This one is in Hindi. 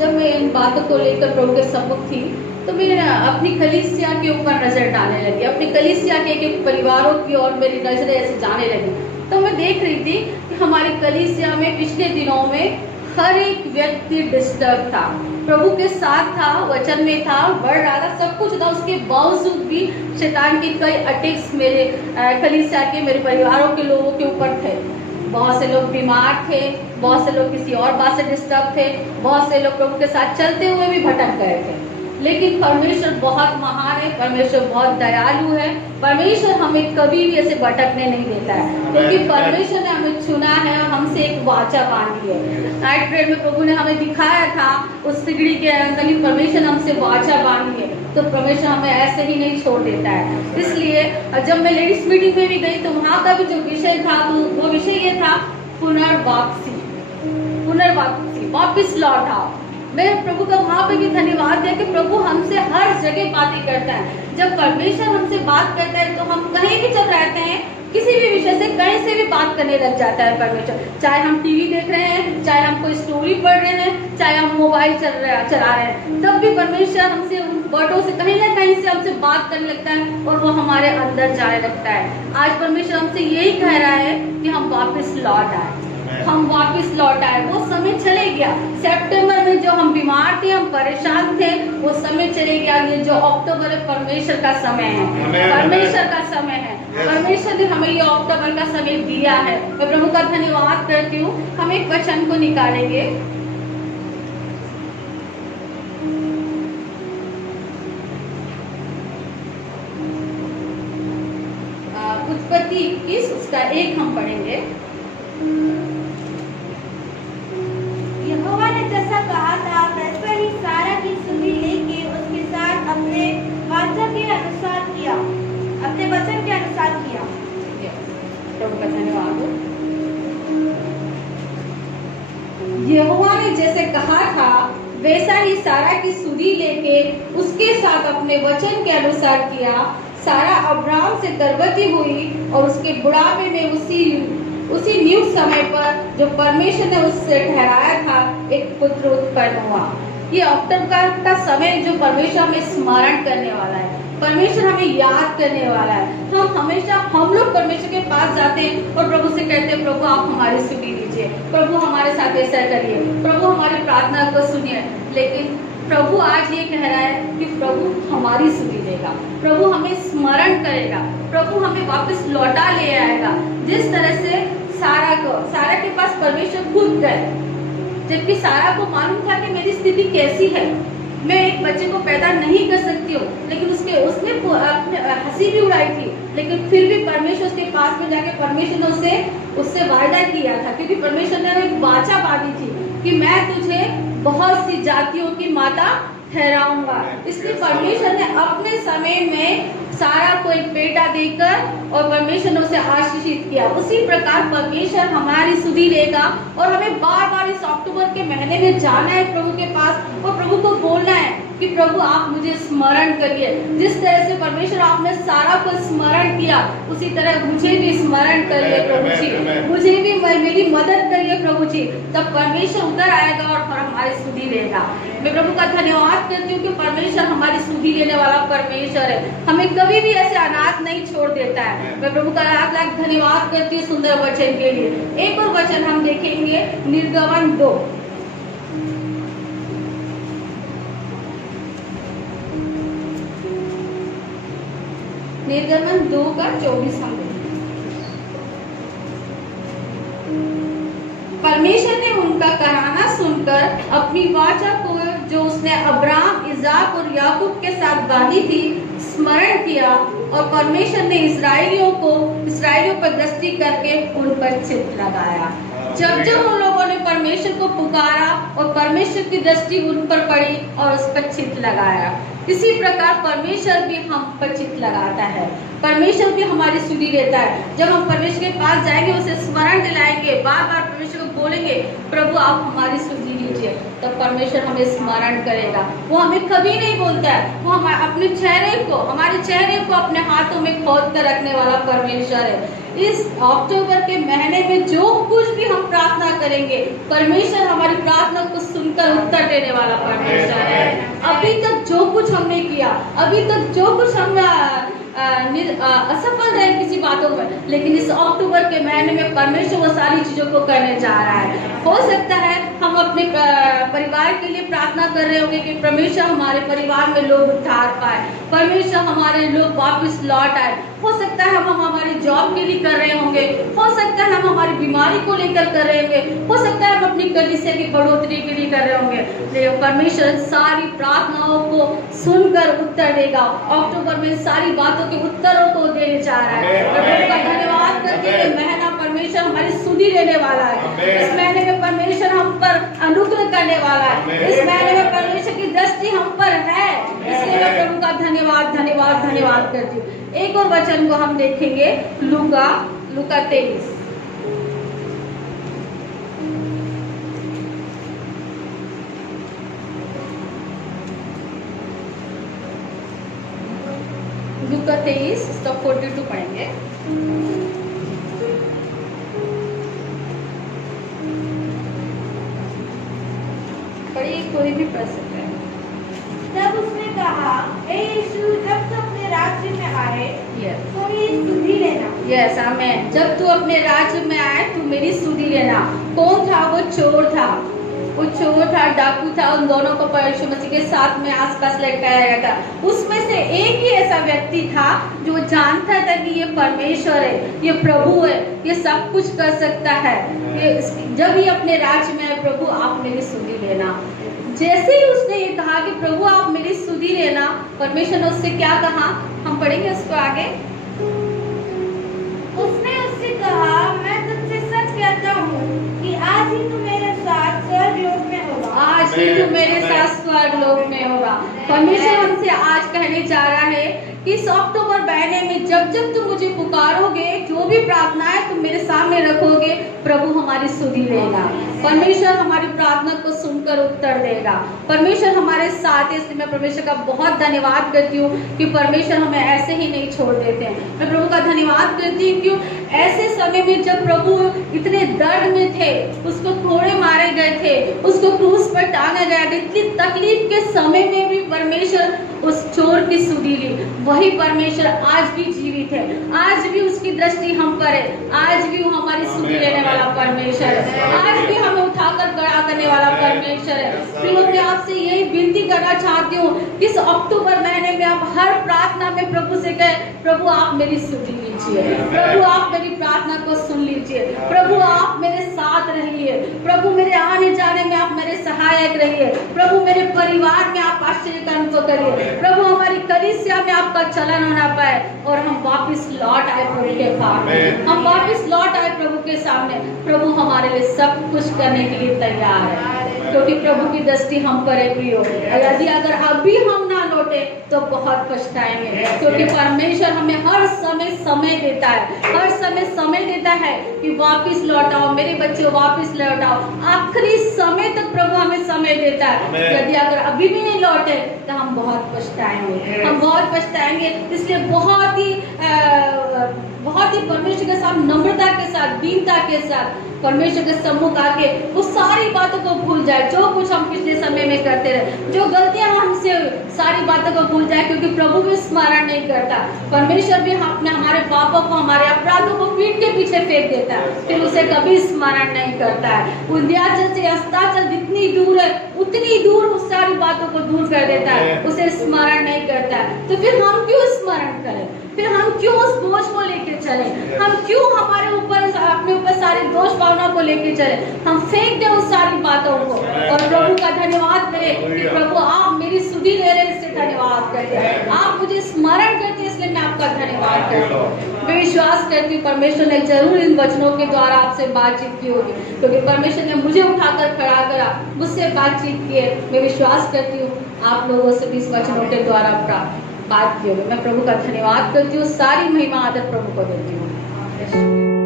जब मैं इन बातों को लेकर प्रभु के सम्मुख थी तो मैं अपनी कलीसिया के ऊपर नजर डालने लगी, अपनी कलीसिया के एक परिवारों की ओर मेरी नजरें ऐसे जाने लगी। तो मैं देख रही थी कि हमारी कलीसिया में पिछले दिनों में हर एक व्यक्ति डिस्टर्ब था, प्रभु के साथ था, वचन में था, बढ़ रहा था, सब कुछ था, उसके बावजूद भी शैतान के कई अटैक्स मेरे कलीसिया के, मेरे परिवारों के लोगों के ऊपर थे। बहुत से लोग बीमार थे, बहुत से लोग किसी और बात से डिस्टर्ब थे, बहुत से लोग प्रभु के साथ चलते हुए भी भटक गए थे। लेकिन परमेश्वर बहुत महान है, परमेश्वर बहुत दयालु है, परमेश्वर हमें कभी भी ऐसे भटकने नहीं देता है, क्योंकि परमेश्वर ने हमें चुना है और हमसे एक वाचा बांधी है। नाइट प्रेयर में प्रभु ने हमें दिखाया था उस सिगड़ी के अंदर कि परमेश्वर ने हमसे वाचा बांधी है, तो परमेश्वर हमें ऐसे ही नहीं छोड़ देता है। इसलिए जब मैं लेडीज मीटिंग में भी गई तो वहाँ का भी जो विषय था तो वो विषय ये था पुनर्वापसी, पुनर्वापसी, वापिस लौट आओ। मैं प्रभु का वहाँ पे भी धन्यवाद दिया कि प्रभु हमसे हर जगह बातें करता है। जब परमेश्वर हमसे बात करता है तो हम कहीं भी चल रहते हैं, किसी भी विषय से कहीं से भी बात करने लग जाता है परमेश्वर। चाहे हम टीवी देख रहे हैं, चाहे हम कोई स्टोरी पढ़ रहे हैं, चाहे हम मोबाइल चला रहे हैं, तब भी परमेश्वर हमसे उन वर्डों से कहीं ना कहीं से हमसे बात करने लगता है और वो हमारे अंदर जाने लगता है। आज परमेश्वर हमसे यही कह रहा है कि हम वापस लौट आए, हम वापस लौट आए। वो समय चले गया, सितंबर में जो हम बीमार थे, हम परेशान थे, वो समय चले गया। ये जो अक्टूबर है परमेश्वर का समय है, परमेश्वर का समय है। परमेश्वर ने हमें ये अक्टूबर का समय दिया है। मैं प्रभु का धन्यवाद करती हूँ। हम एक वचन को निकालेंगे, उत्पत्ति 21 उसका 1 हम पढ़ेंगे। यहोवा ने जैसा कहा था वैसा ही सारा की सुधि लेके उसके साथ अपने वाचा के अनुसार किया, अपने वचन के अनुसार किया। प्रभु का धन्यवाद। यहोवा ने जैसे कहा था वैसा ही सारा की सुधि लेके उसके साथ अपने वचन के अनुसार किया। सारा अब्राहम से गर्भवती हुई और उसके बुढ़ापे में उसी नियुक्त समय पर जो परमेश्वर ने उससे ठहराया था एक पुत्र उत्पन्न हुआ। ये अक्टूबर का समय जो परमेश्वर हमें स्मरण करने वाला है, परमेश्वर हमें याद करने वाला है। हम हमेशा हम लोग परमेश्वर के पास जाते हैं और प्रभु से कहते हैं प्रभु आप हमारी सुनी लीजिए, प्रभु हमारे साथ ऐसा करिए, प्रभु हमारी प्रार्थना को सुनिए। लेकिन प्रभु आज ये कह रहा है कि प्रभु हमारी सुनी लेगा, प्रभु हमें स्मरण करेगा, प्रभु हमें वापस लौटा ले आएगा। जिस तरह से सारा के पास परमेश्वर खुद गए, जबकि सारा को मालूम था कि मेरी स्थिति कैसी है, मैं एक बच्चे को पैदा नहीं कर सकती हूँ, लेकिन उसने हंसी भी उड़ाई थी, लेकिन फिर भी परमेश्वर उसके पास में जाके परमेश्वर ने उससे वायदा किया था, क्योंकि परमेश्वर ने एक वाचा बांधी थी कि मैं तुझे बहुत सी जातियों की माता ठहराऊंगा। इसलिए परमेश्वर ने अपने समय में सारा को एक बेटा देकर और परमेश्वर ने उसे आशीषित किया। उसी प्रकार परमेश्वर हमारी सुधि लेगा और हमें बार बार इस अक्टूबर के महीने में जाना है प्रभु के पास और प्रभु को बोलना है कि प्रभु आप मुझे स्मरण करिए। जिस तरह से परमेश्वर आपने सारा को स्मरण किया, उसी तरह मुझे भी स्मरण करिए प्रभु जी, मुझे भी मेरी मदद करिए प्रभु जी। तब परमेश्वर उतर आएगा और हमारी सुधि लेगा। मैं प्रभु का धन्यवाद करती हूँ कि परमेश्वर हमारी सुधि लेने वाला परमेश्वर है, हमें कभी भी ऐसे अनाथ नहीं छोड़ देता है। मैं प्रभु का लाख लाख धन्यवाद करती हूँ सुंदर वचन के लिए। एक और वचन हम देखेंगे, निर्गमन 2। निर्गमन 2 का 24 हम देखेंगे। परमेश्वर ने उनका कहना सुनकर अपनी वाचा को जो उसने अब्राहम, इसाक और याकूब के साथ बांधी थी स्मरण किया और परमेश्वर ने इस्राएलियों पर दृष्टि करके उन पर चित्त लगाया। जब उन लोगों ने परमेश्वर को पुकारा और परमेश्वर की दृष्टि उन पर पड़ी और उस पर चित्त लगाया, इसी प्रकार परमेश्वर भी हम पर चित्त लगाता है। परमेश्वर भी हमारी सुधि लेता है। जब हम परमेश्वर के पास जाएंगे, उसे स्मरण दिलाएंगे, बार बार परमेश्वर को बोलेंगे प्रभु आप हमारी सुधि लीजिए, तब परमेश्वर हमें स्मरण करेगा। वो हमें कभी नहीं बोलता है, वो हमारे चेहरे को अपने हाथों में खोद कर रखने वाला परमेश्वर है। इस अक्टूबर के महीने में जो कुछ भी हम प्रार्थना करेंगे, परमेश्वर हमारी प्रार्थना को सुनकर उत्तर देने वाला परमेश्वर है। अभी तक जो कुछ हमने किया, अभी तक जो कुछ हम असफल रहे किसी बातों में, लेकिन इस अक्टूबर के महीने में परमेश्वर वो सारी चीजों को करने जा रहा है। हो सकता है हम अपने परिवार के लिए प्रार्थना कर रहे होंगे कि परमेश्वर हमारे परिवार में लोग उद्धार पाए, परमेश्वर हमारे लोग वापस लौट आए। हो सकता है हम हमारी जॉब के लिए कर रहे होंगे, हो सकता है हम हमारी बीमारी को लेकर कर रहे होंगे, हो सकता है हम अपनी कलीसिया की बढ़ोतरी के लिए कर रहे होंगे। लेकिन परमेश्वर सारी प्रार्थनाओं को सुनकर उत्तर देगा। अक्टूबर में सारी बातों के उत्तरों को देने जा रहा है। प्रभु का धन्यवाद करके ये महीना परमेश्वर हमारी सुधि लेने वाला है। इस महीने में परमेश्वर हम पर अनुग्रह करने वाला है। इस महीने में परमेश्वर की दृष्टि हम पर है, इसलिए मैं प्रभु का धन्यवाद धन्यवाद धन्यवाद करती हूँ। एक और वचन को हम देखेंगे, लूका 23। लूका 23 इसका 42 पढ़ेंगे। पढ़िए, कोई भी पढ़ सकता है। तब उसने कहा, हे यीशु, जब तू अपने राज्य में आए तो मेरी सुधि लेना। यस, आमीन। जब तू अपने राज्य में आए तो मेरी सुधि लेना। कौन था वो? चोर था, वो चोर था, डाकू था। उन दोनों को यीशु मसीह के साथ में आसपास लटकाया गया था। उसमें से एक ही ऐसा व्यक्ति था जो जानता था कि ये परमेश्वर है, ये प्रभु है, ये सब कुछ कर सकता है। जब ये अपने राज्य में आए, प्रभु आप मेरी सुधि लेना। जैसे ही उसने ये कहा कि प्रभु आप मेरी सुधि लेना, परमेश्वर ने उससे क्या कहा? हम पढ़ेंगे उसको आगे। उसने उससे कहा, मैं तुझसे सच कहता हूँ कि आज ही तू मेरे साथ स्वर्गलोक में होगा। आज ही तू मेरे साथ स्वर्गलोक में होगा। परमेश्वर हमसे आज कहने जा रहा है कि इस अक्टूबर महीने में जब जब तुम मुझे पुकारोगे, जो भी प्रार्थनाएं तुम मेरे सामने रखोगे, प्रभु हमारी सुधि लेगा। परमेश्वर हमारी प्रार्थना को सुनकर उत्तर देगा। परमेश्वर हमारे साथ है, इसलिए मैं परमेश्वर का बहुत धन्यवाद करती हूँ कि परमेश्वर हमें ऐसे ही नहीं छोड़ देते हैं। मैं प्रभु का धन्यवाद करती हूँ क्यों ऐसे समय में जब प्रभु इतने दर्द में थे, उसको कोड़े मारे गए थे, उसको क्रूस पर टांगा गया था, इतनी तकलीफ के समय में भी परमेश्वर उस चोर की सुधि ली। वही परमेश्वर आज भी जीवित है, आज भी उसकी दृष्टि हम पर है, आज भी वो हमारी सुधि लेने वाला परमेश्वर है, आज भी हमें उठाकर खड़ा करने वाला परमेश्वर है। प्रियो, मैं आपसे यही विनती करना चाहती हूँ कि इस अक्टूबर महीने में आप हर प्रार्थना में प्रभु से कहे, प्रभु आप मेरी सुधि लीजिए, प्रभु आप मेरी प्रार्थना को सुन लीजिए, प्रभु आप मेरे साथ रहिए, प्रभु मेरे आने जाने में आप मेरे सहायक रहिए, प्रभु मेरे परिवार में आप आश्चर्य का अनुभव करिए, प्रभु हमारी कलीसिया में आपका चलन होना पाए और हम वापस लौट आए प्रभु के सामने, हम वापस लौट आए प्रभु के सामने। प्रभु हमारे लिए सब कुछ करने के लिए तैयार है, क्योंकि प्रभु की दृष्टि हम पर है। प्रियो, यदि अगर अभी हम ना लौटे तो बहुत पछताएंगे, क्योंकि परमेश्वर हमें हर समय समय देता है, हर समय समय देता है कि वापस लौटाओ मेरे बच्चे, वापस लौटाओ। आखिरी समय तक प्रभु हमें समय देता है। यदि अगर अभी भी नहीं लौटे तो हम बहुत पछताएंगे, हम बहुत पछताएंगे। इसलिए बहुत ही परमेश्वर के साथ नम्रता के साथ, दीनता के साथ परमेश्वर के सम्मुख आके वो सारी बातों को भूल जाए, जो कुछ हम पिछले समय में करते रहे, जो गलतियां हमसे, सारी बातों को भूल जाए, क्योंकि प्रभु भी स्मरण नहीं करता। परमेश्वर भी हमारे पापों को, हमारे अपराधों को पीठ के पीछे फेंक देता है, फिर उसे कभी स्मरण नहीं करता है। विंध्याचल से अस्ताचल जितनी दूर है, उतनी दूर उस सारी बातों को दूर कर देता है, उसे स्मरण नहीं करता है। तो फिर हम क्यों स्मरण करें? फिर हम क्यों उस बोझ को लेके चले? हम क्यों हमारे ऊपर, अपने ऊपर सारी दोष भावना को लेके चले? हम फेंक दें उस सारी बातों को और प्रभु का धन्यवाद करें कि प्रभु आप मेरी सुधि ले रहे, इससे धन्यवाद करते हैं, आप मुझे स्मरण करते हैं, इसलिए मैं आपका धन्यवाद करती हूँ। मैं विश्वास करती हूँ परमेश्वर ने जरूर इन वचनों के द्वारा आपसे बातचीत की होगी, क्योंकि परमेश्वर ने मुझे उठाकर खड़ा करा, मुझसे बातचीत की है। मैं विश्वास करती हूँ आप लोगों से भी इस वचनों के द्वारा बात की होगी। मैं प्रभु का धन्यवाद करती हूँ, सारी महिमा आदर प्रभु को देती हूँ।